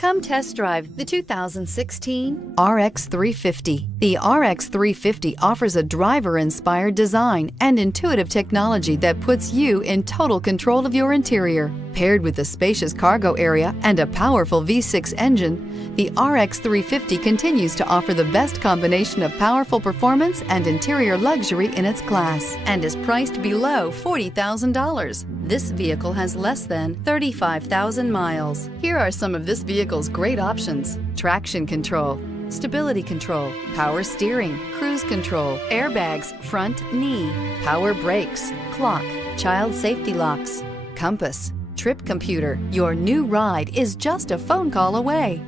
Come test drive the 2016 RX 350. The RX 350 offers a driver-inspired design and intuitive technology that puts you in total control of your interior. Paired with a spacious cargo area and a powerful V6 engine, the RX 350 continues to offer the best combination of powerful performance and interior luxury in its class and is priced below $40,000. This vehicle has less than 35,000 miles. Here are some of this vehicle's great options: traction control, stability control, power steering, cruise control, airbags, front knee, power brakes, clock, child safety locks, compass, trip computer. Your new ride is just a phone call away.